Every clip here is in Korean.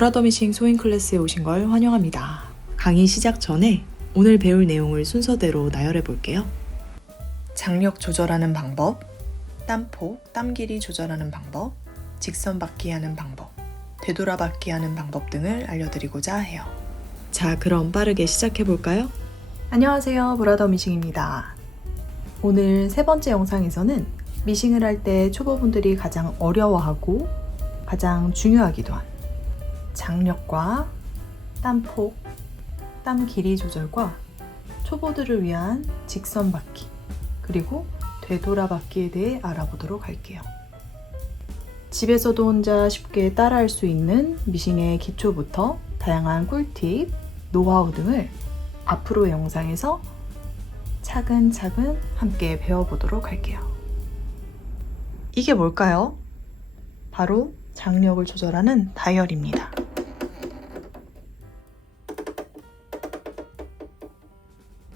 브라더미싱 소잉 클래스에 오신 걸 환영합니다. 강의 시작 전에 오늘 배울 내용을 순서대로 나열해 볼게요. 장력 조절하는 방법, 땀폭, 땀 길이 조절하는 방법, 직선 받기 하는 방법, 되돌아 받기 하는 방법 등을 알려드리고자 해요. 자, 그럼 빠르게 시작해 볼까요? 안녕하세요, 브라더미싱입니다. 오늘 세 번째 영상에서는 미싱을 할 때 초보분들이 가장 어려워하고 가장 중요하기도 한 장력과 땀폭, 땀 길이 조절과 초보들을 위한 직선 받기, 그리고 되돌아 받기에 대해 알아보도록 할게요. 집에서도 혼자 쉽게 따라할 수 있는 미싱의 기초부터 다양한 꿀팁, 노하우 등을 앞으로 영상에서 차근차근 함께 배워보도록 할게요. 이게 뭘까요? 바로 장력을 조절하는 다이얼입니다.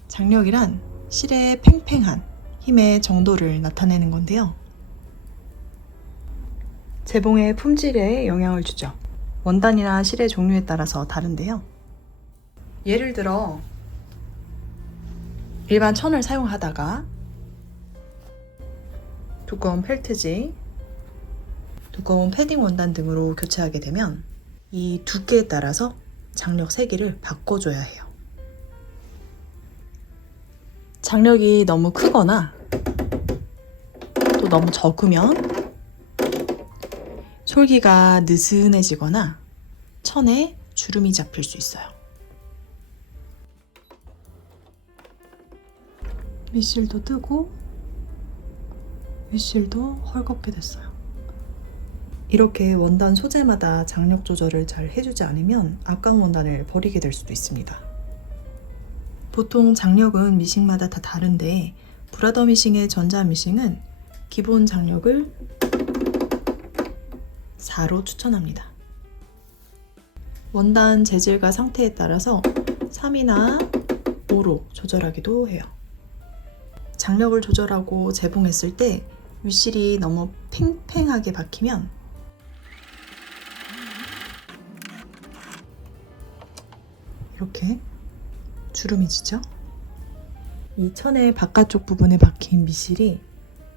장력이란 실의 팽팽한 힘의 정도를 나타내는 건데요. 재봉의 품질에 영향을 주죠. 원단이나 실의 종류에 따라서 다른데요. 예를 들어 일반 천을 사용하다가 두꺼운 펠트지, 두꺼운 패딩 원단 등으로 교체하게 되면 이 두께에 따라서 장력 세기를 바꿔줘야 해요. 장력이 너무 크거나 또 너무 적으면 솔기가 느슨해지거나 천에 주름이 잡힐 수 있어요. 밑실도 뜨고 윗실도 헐겁게 됐어요. 이렇게 원단 소재마다 장력 조절을 잘 해주지 않으면 아까운 원단을 버리게 될 수도 있습니다. 보통 장력은 미싱마다 다 다른데 브라더 미싱의 전자 미싱은 기본 장력을 4로 추천합니다. 원단 재질과 상태에 따라서 3이나 5로 조절하기도 해요. 장력을 조절하고 재봉했을 때 윗실이 너무 팽팽하게 박히면 이렇게 주름이 지죠? 이 천의 바깥쪽 부분에 박힌 밑실이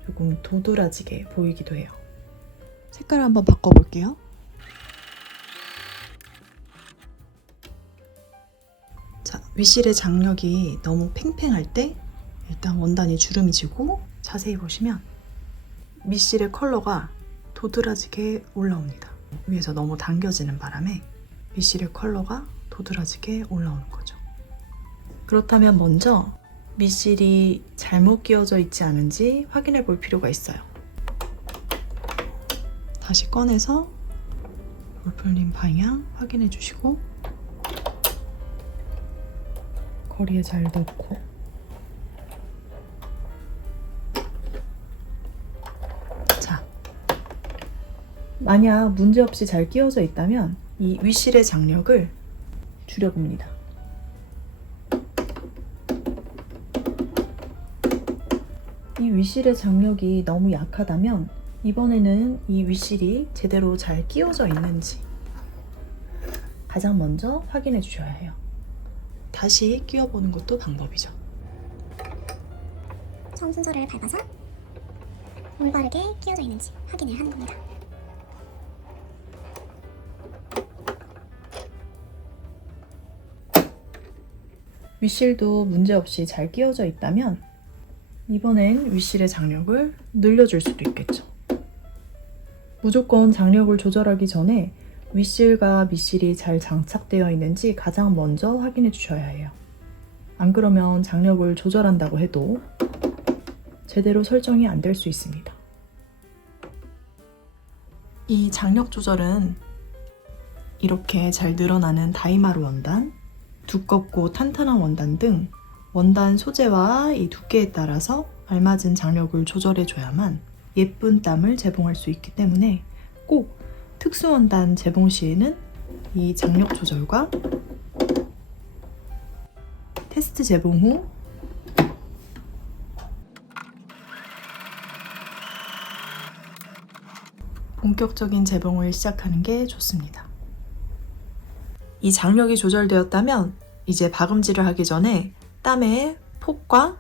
조금 도드라지게 보이기도 해요. 색깔을 한번 바꿔볼게요. 자, 윗실의 장력이 너무 팽팽할 때 일단 원단이 주름이 지고 자세히 보시면 밑실의 컬러가 도드라지게 올라옵니다. 위에서 너무 당겨지는 바람에 밑실의 컬러가 도드라지게 올라오는 거죠. 그렇다면 먼저 밑실이 잘못 끼워져 있지 않은지 확인해 볼 필요가 있어요. 다시 꺼내서 볼풀림 방향 확인해 주시고 거리에 잘 넣고 자, 만약 문제없이 잘 끼워져 있다면 이 윗실의 장력을 줄여봅니다. 이 윗실의 장력이 너무 약하다면 이번에는 이 윗실이 제대로 잘 끼워져 있는지 가장 먼저 확인해 주셔야 해요. 다시 끼워보는 것도 방법이죠. 처음 순서를 밟아서 올바르게 끼워져 있는지 확인을 하는 겁니다. 윗실도 문제없이 잘 끼워져 있다면 이번엔 윗실의 장력을 늘려줄 수도 있겠죠. 무조건 장력을 조절하기 전에 윗실과 밑실이 잘 장착되어 있는지 가장 먼저 확인해 주셔야 해요. 안 그러면 장력을 조절한다고 해도 제대로 설정이 안 될 수 있습니다. 이 장력 조절은 이렇게 잘 늘어나는 다이마루 원단, 두껍고 탄탄한 원단 등 원단 소재와 이 두께에 따라서 알맞은 장력을 조절해줘야만 예쁜 땀을 재봉할 수 있기 때문에 꼭 특수 원단 재봉 시에는 이 장력 조절과 테스트 재봉 후 본격적인 재봉을 시작하는 게 좋습니다. 이 장력이 조절되었다면 이제 박음질을 하기 전에 땀의 폭과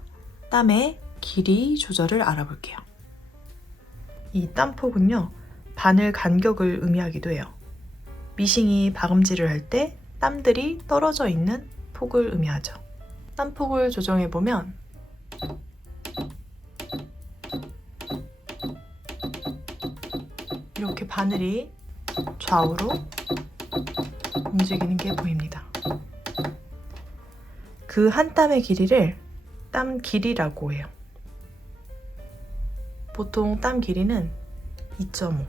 땀의 길이 조절을 알아볼게요. 이 땀폭은요, 바늘 간격을 의미하기도 해요. 미싱이 박음질을 할 때 땀들이 떨어져 있는 폭을 의미하죠. 땀폭을 조정해보면 이렇게 바늘이 좌우로 움직이는 게 보입니다. 그 한 땀의 길이를 땀 길이라고 해요. 보통 땀 길이는 2.5.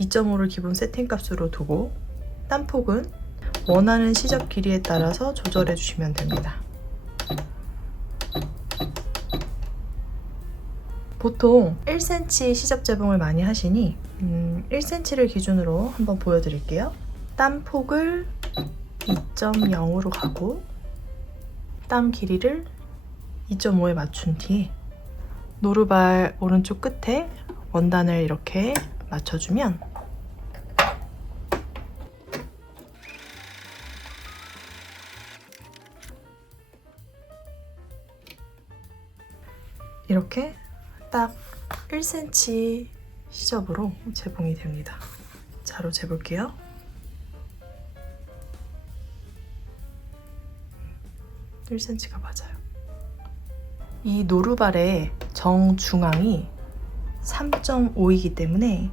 2.5를 기본 세팅값으로 두고 땀폭은 원하는 시접 길이에 따라서 조절해 주시면 됩니다. 보통 1cm 시접 재봉을 많이 하시니 1cm를 기준으로 한번 보여드릴게요. 땀폭을 2.0으로 가고 땀 길이를 2.5에 맞춘 뒤에 노루발 오른쪽 끝에 원단을 이렇게 맞춰주면 이렇게 딱 1cm 시접으로 재봉이 됩니다. 자로 재볼게요. 음, 1cm가 맞아요. 이 노루발의 정중앙이 3.5이기 때문에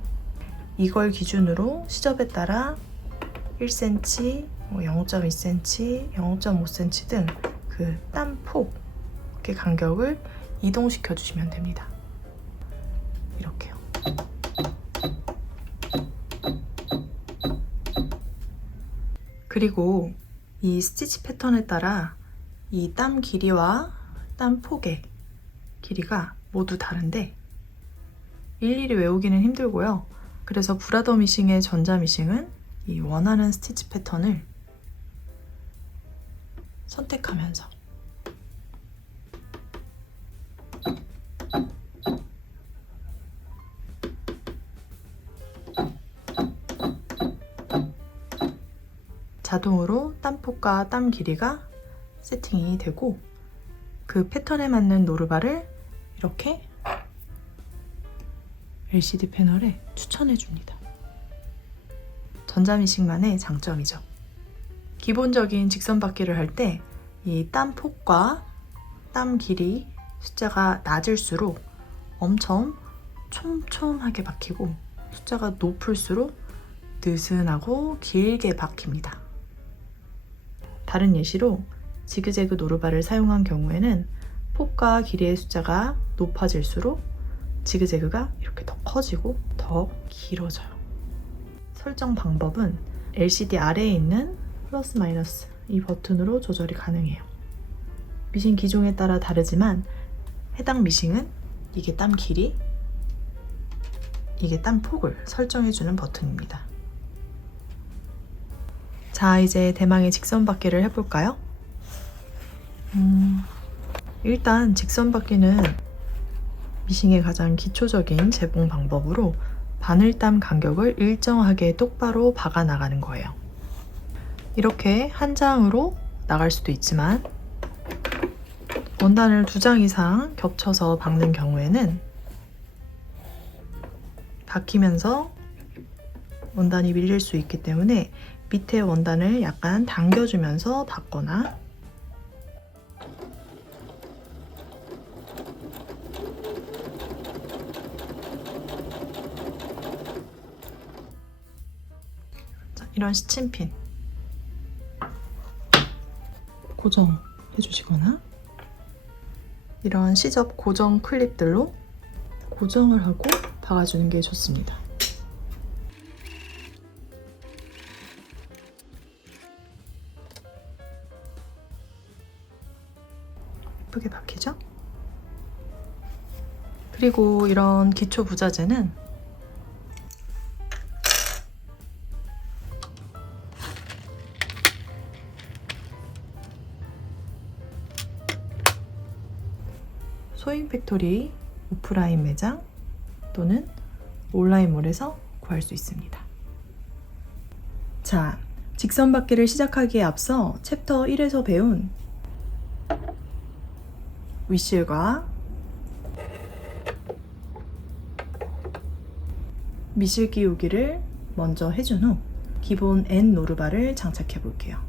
이걸 기준으로 시접에 따라 1cm, 0.2cm, 0.5cm 등 그 땀폭의 간격을 이동시켜 주시면 됩니다. 이렇게요. 그리고 이 스티치 패턴에 따라 이 땀 길이와 땀 폭의 길이가 모두 다른데 일일이 외우기는 힘들고요. 그래서 브라더 미싱의 전자 미싱은 이 원하는 스티치 패턴을 선택하면서 자동으로 땀폭과 땀 길이가 세팅이 되고 그 패턴에 맞는 노루발을 이렇게 LCD 패널에 추천해 줍니다. 전자미싱만의 장점이죠. 기본적인 직선받기를 할 때 이 땀폭과 땀 길이 숫자가 낮을수록 엄청 촘촘하게 박히고 숫자가 높을수록 느슨하고 길게 박힙니다. 다른 예시로 지그재그 노루발을 사용한 경우에는 폭과 길이의 숫자가 높아질수록 지그재그가 이렇게 더 커지고 더 길어져요. 설정 방법은 LCD 아래에 있는 플러스 마이너스 이 버튼으로 조절이 가능해요. 미싱 기종에 따라 다르지만 해당 미싱은 이게 땀 길이, 이게 땀 폭을 설정해주는 버튼입니다. 자, 이제 대망의 직선받기를 해볼까요? 일단 직선받기는 미싱의 가장 기초적인 재봉 방법으로 바늘땀 간격을 일정하게 똑바로 박아 나가는 거예요. 이렇게 한 장으로 나갈 수도 있지만 원단을 2장 이상 겹쳐서 박는 경우에는 박히면서 원단이 밀릴 수 있기 때문에 밑에 원단을 약간 당겨주면서 박거나 이런 시침핀 고정해 주시거나 이런 시접 고정 클립들로 고정을 하고 박아주는 게 좋습니다. 예쁘게 박히죠? 그리고 이런 기초 부자재는 소잉 팩토리 오프라인 매장 또는 온라인몰에서 구할 수 있습니다. 자, 직선받기를 시작하기에 앞서 챕터 1에서 배운 윗실과 미실 끼우기를 먼저 해준 후 기본 N 노루발을 장착해 볼게요.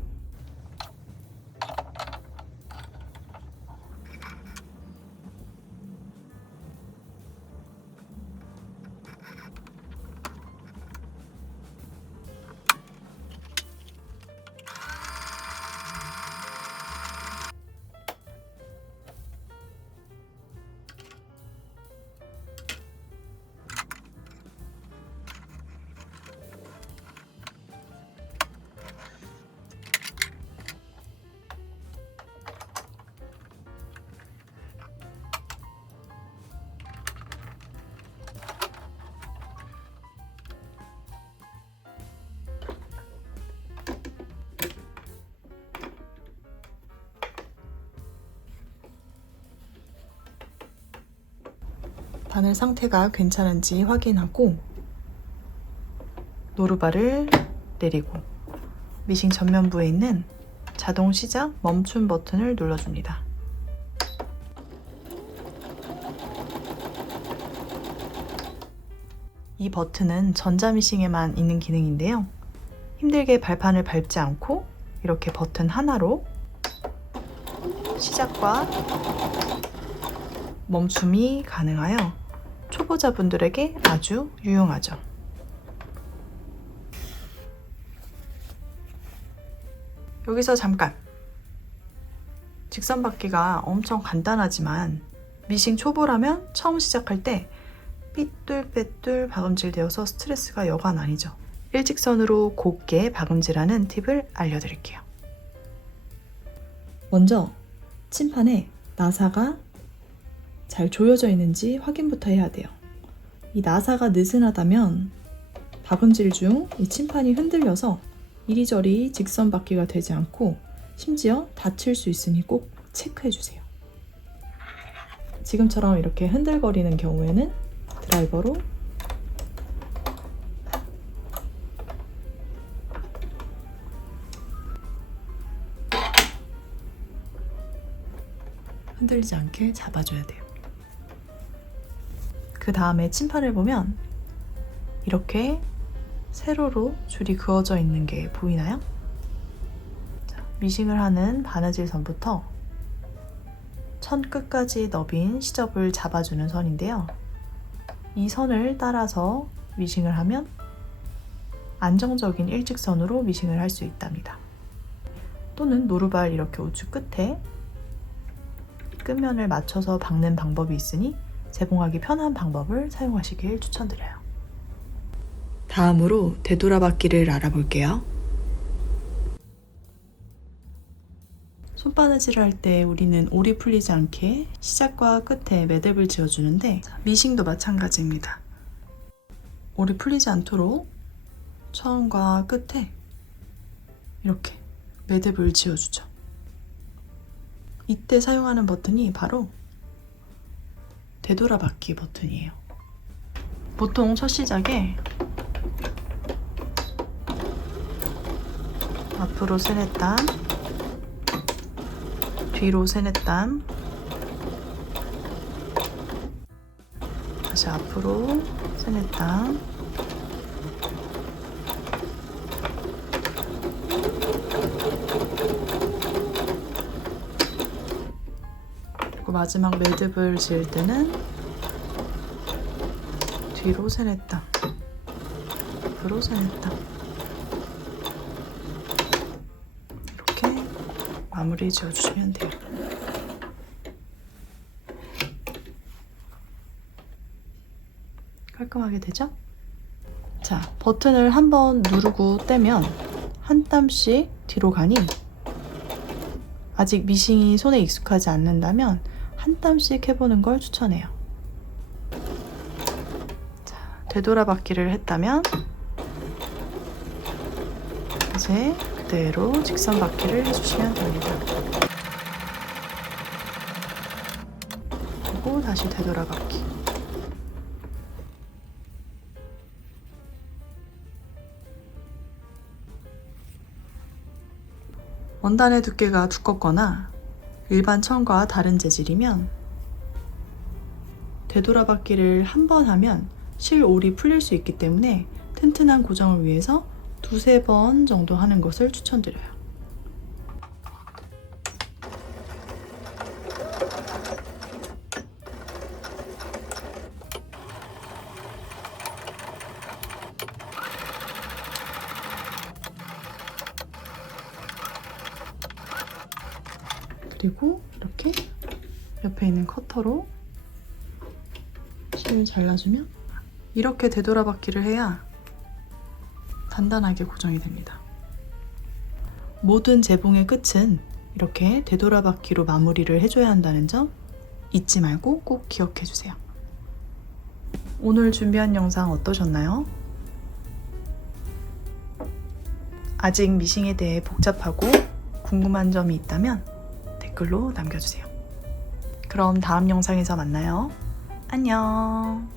바늘 상태가 괜찮은지 확인하고 노루발을 내리고 미싱 전면부에 있는 자동 시작 멈춤 버튼을 눌러줍니다. 이 버튼은 전자미싱에만 있는 기능인데요. 힘들게 발판을 밟지 않고 이렇게 버튼 하나로 시작과 멈춤이 가능하여 초보자분들에게 아주 유용하죠. 여기서 잠깐! 직선받기가 엄청 간단하지만 미싱 초보라면 처음 시작할 때 삐뚤빼뚤 박음질 되어서 스트레스가 여간 아니죠. 일직선으로 곱게 박음질하는 팁을 알려드릴게요. 먼저 침판에 나사가 잘 조여져 있는지 확인부터 해야 돼요. 이 나사가 느슨하다면 박음질 중 이 침판이 흔들려서 이리저리 직선받기가 되지 않고 심지어 다칠 수 있으니 꼭 체크해 주세요. 지금처럼 이렇게 흔들거리는 경우에는 드라이버로 흔들리지 않게 잡아줘야 돼요. 그 다음에 침판을 보면 이렇게 세로로 줄이 그어져 있는 게 보이나요? 자, 미싱을 하는 바느질 선부터 천 끝까지 너빈 시접을 잡아주는 선인데요. 이 선을 따라서 미싱을 하면 안정적인 일직선으로 미싱을 할 수 있답니다. 또는 노루발 이렇게 우측 끝에 끝면을 맞춰서 박는 방법이 있으니 재봉하기 편한 방법을 사용하시길 추천드려요. 다음으로 되돌아받기를 알아볼게요. 손바느질을 할 때 우리는 올이 풀리지 않게 시작과 끝에 매듭을 지어주는데 미싱도 마찬가지입니다. 올이 풀리지 않도록 처음과 끝에 이렇게 매듭을 지어주죠. 이때 사용하는 버튼이 바로 되돌아받기 버튼이에요. 보통 첫 시작에 앞으로 세네땀, 뒤로 세네땀, 다시 앞으로 세네땀, 그리고 마지막 매듭을 지을 때는 뒤로 세네땀, 앞으로 세네땀, 이렇게 마무리 지어주시면 돼요. 깔끔하게 되죠? 자, 버튼을 한번 누르고 떼면 한 땀씩 뒤로 가니 아직 미싱이 손에 익숙하지 않는다면 한 땀씩 해보는 걸 추천해요. 자, 되돌아받기를 했다면 이제 그대로 직선받기를 해주시면 됩니다. 그리고 다시 되돌아받기. 원단의 두께가 두껍거나 일반 천과 다른 재질이면 되돌아받기를 한 번 하면 실올이 풀릴 수 있기 때문에 튼튼한 고정을 위해서 두세 번 정도 하는 것을 추천드려요. 그리고 이렇게 옆에 있는 커터로 실을 잘라주면 이렇게 되돌아받기를 해야 단단하게 고정이 됩니다. 모든 재봉의 끝은 이렇게 되돌아받기로 마무리를 해줘야 한다는 점 잊지 말고 꼭 기억해 주세요. 오늘 준비한 영상 어떠셨나요? 아직 미싱에 대해 복잡하고 궁금한 점이 있다면 댓글로 남겨주세요. 그럼 다음 영상에서 만나요. 안녕.